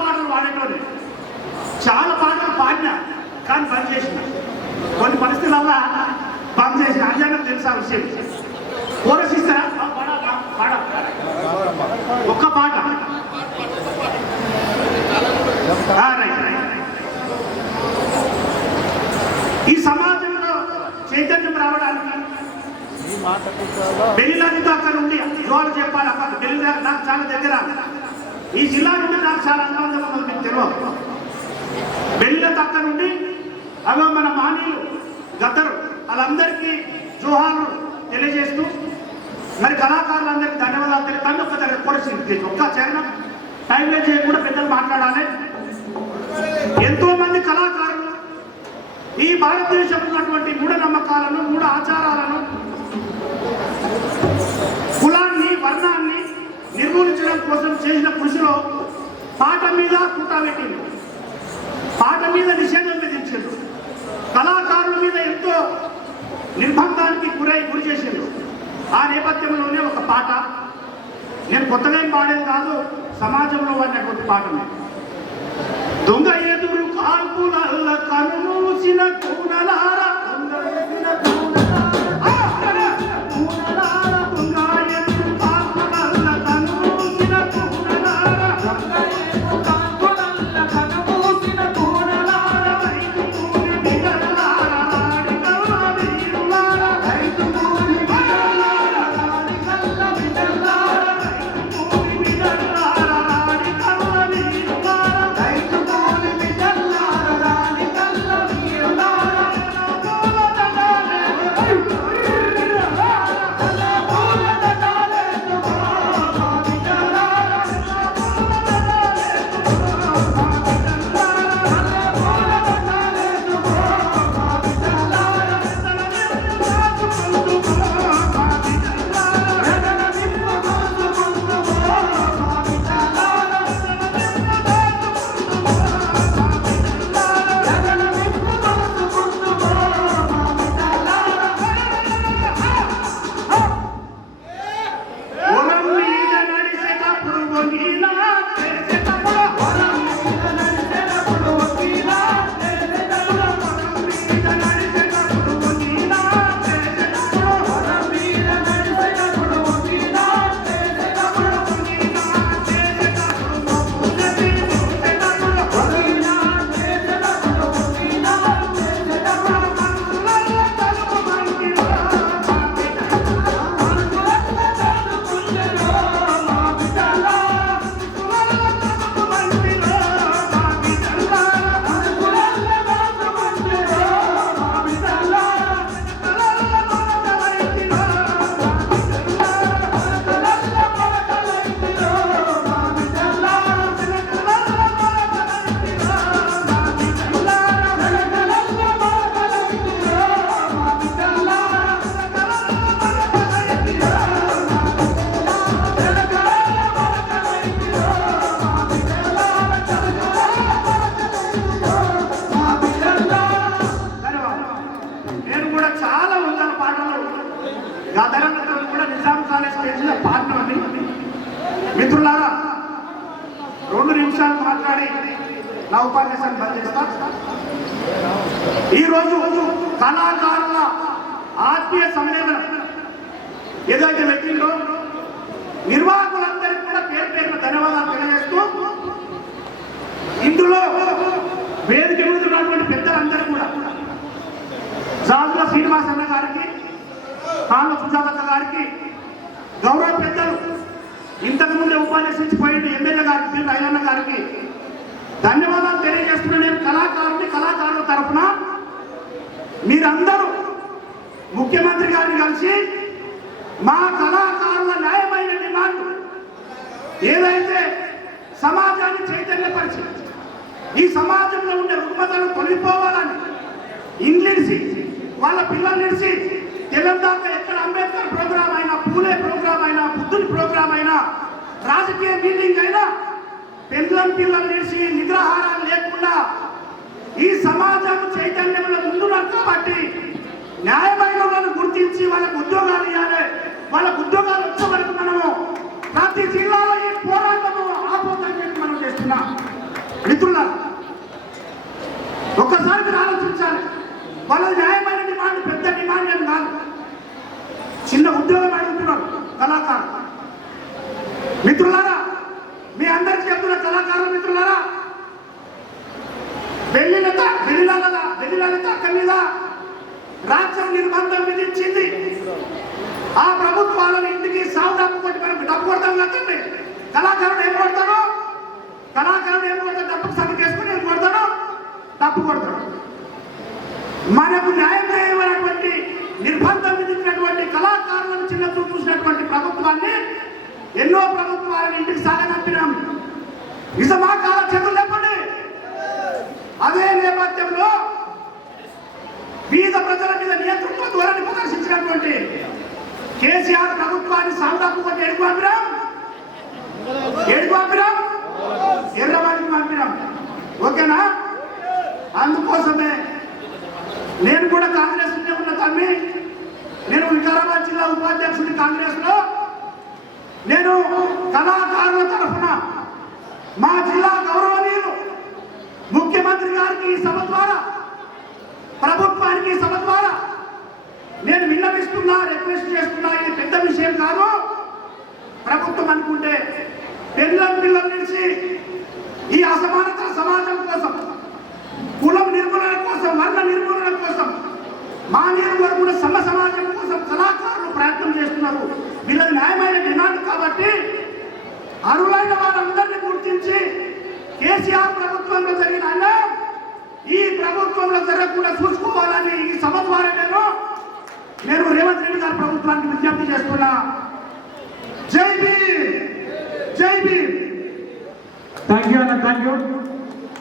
పాటలు పాడేటోనే చాలా పాటలు పాడినా కానీ బంద్ చేసిన. కొన్ని పరిస్థితులల్ల బంద్ చేసిన. అజానికి తెలుసా విషయం? పాడ ఒక్క పాట. ఈ సమాజంలో చైతన్యం రావడానికి బెల్లిలాదితో అక్కడ నుండి జోలు చెప్పాలి అక్కడ. బెల్లి నాకు చాలా దగ్గర. ఈ జిల్లా నుండి నాకు చాలా అనుబంధం ఉన్నది మీకు తెలియదు. వెళ్ళిన తక్క నుండి అదో మన మానీయులు గద్దరు వాళ్ళందరికీ జోహార్లు తెలియజేస్తూ మరి కళాకారులందరికీ ధన్యవాదాలు తెలియదు ఒక్క దగ్గర ఒక్క చరణం టైం వేస్ట్ చేయకుండా పెద్దలు మాట్లాడాలి. ఎంతో మంది కళాకారులు ఈ భారతదేశంలో ఉన్నటువంటి మూఢనమ్మకాలను మూఢ ఆచారాలను కూట పెట్టింది పాట మీద నిషేధం విధించారు. కళాకారుల మీద ఎంతో నిర్బంధానికి గురై గురి చేసిండు ఆ నేపథ్యంలోనే ఒక పాట. నేను కొత్తగా ఏం పాడేది కాదు సమాజంలో వాడినటువంటి పాట మీద. దొంగ ఎదురు కాల్పులల్ల కను మూసిన కూనలార గదరంగం కూడా నిజాం కాలేజ్ స్టేజ్లో పాడినవని మిత్రులారా రెండు నిమిషాలు మాట్లాడి నా ఉపన్యాసాన్ని బంద్ చేస్తా ఈరోజు కళాకారుల ఆత్మీయ సమ్మేళనం ఏదైతే పెట్టిందో నిర్వాహకులందరికీ కూడా పేరు పేరున ధన్యవాదాలు తెలియజేస్తూ ఇందులో వేదిక ఎదుగుతున్నటువంటి పెద్దలందరూ కూడా జాజుల శ్రీనివాస్ అన్న గారికి కాళ్ళ సుజాతక్క గారికి గౌరవ పెద్దలు ఇంతకు ముందే ఉపన్యసించిపోయిన ఎమ్మెల్యే గారికి పి. రైలన్న గారికి ధన్యవాదాలు తెలియజేస్తున్నా నేను కళాకారుని కళాకారుల తరఫున మీరందరూ ముఖ్యమంత్రి గారిని కలిసి మా కళాకారుల న్యాయమైన డిమాండ్ ఏదైతే సమాజాన్ని చైతన్యపరిచి ఈ సమాజంలో ఉండే రుగ్మతలు తొలగిపోవాలని ఇంగ్లీషి వాళ్ళ పిల్లలు నిలిచి తెలంగాణ ఎక్కడ అంబేద్కర్ ప్రోగ్రామ్ అయినా పూలే ప్రోగ్రామ్ అయినా బుద్ధుని ప్రోగ్రామ్ అయినా రాజకీయ మీటింగ్ అయినా పెండ్లం పిల్లలు నిలిచి నిగ్రహారాలు లేకుండా ఈ సమాజం చైతన్యంలో ముందు కాబట్టి న్యాయమైన వాళ్ళని గుర్తించి వాళ్ళకు ఉద్యోగాలు ఇవ్వాలి వాళ్ళకు ఉద్యోగాలు వచ్చే వరకు మనము ప్రతి జిల్లాలో ఈ పోరాటము ఆపోదని చెప్పి మనం చేస్తున్నాం. మిత్రుల ఒక్కసారి మీరు ఆలోచించాలి. వాళ్ళ న్యాయమైన డిమాండ్ పెద్ద డిమాండ్ ఏం కాదు చిన్న ఉద్యోగం అడుగుతున్నారు కళాకారులు మిత్రులారా మీ అందరికి చెప్తున్న కళాకారులు మిత్రులారా వెళ్ళినత వెళ్ళిలాలదా వెళ్ళిలాలిత అక్క మీద రాజ్యం నిర్బంధం విధించింది. ఆ ప్రభుత్వాలను ఇంటికి సాగు డబ్బు కొట్టి మనం డబ్బు కొడతాం కదండి. కళాకారుడు ఏం కేసీఆర్ ప్రభుత్వాన్ని సాగుదాపు కొట్టి ఎడుగు పంపినాం? ఎడుగు పంపినాం? ఎర్రవాడికి పంపినాం. ఓకేనా? అందుకోసమే నేను కూడా కాంగ్రెస్ ఉన్న తమ్మి నేను వికారాబాద్ జిల్లా ఉపాధ్యక్షుడి కాంగ్రెస్లో నేను కళాకారుల తరఫున మా జిల్లా గౌరవనీయులు ముఖ్యమంత్రి గారికి ఈ సభ ద్వారా ప్రభుత్వానికి ఈ సభ ద్వారా నేను విన్నవిస్తున్నా రిక్వెస్ట్ చేస్తున్నా కాదు. ప్రభుత్వం అనుకుంటే పిల్లల పిల్లల నుంచి ఈ అసమానత సమాజం కోసం కులం నిర్మూలన కోసం వర్ణ నిర్మూలన కోసం మానవుల వరకు కూడా సమ సమాజం కోసం కళాకారులు ప్రయత్నం చేస్తున్నారు. వీళ్ళది న్యాయమైన డిమాండ్ కాబట్టి అరువైన వారందరినీ గుర్తించి కేసీఆర్ ప్రభుత్వంలో జరిగిన అన్యాయం ఈ ప్రభుత్వంలో జరగకుండా చూసుకోవాలని ఈ సభ ద్వారా నేను నేను రేవంత్ రెడ్డి గారి ప్రభుత్వానికి విజ్ఞప్తి చేస్తున్నా. జై భీమ్! జై భీమ్! థ్యాంక్ యూ అన్న థ్యాంక్ యూ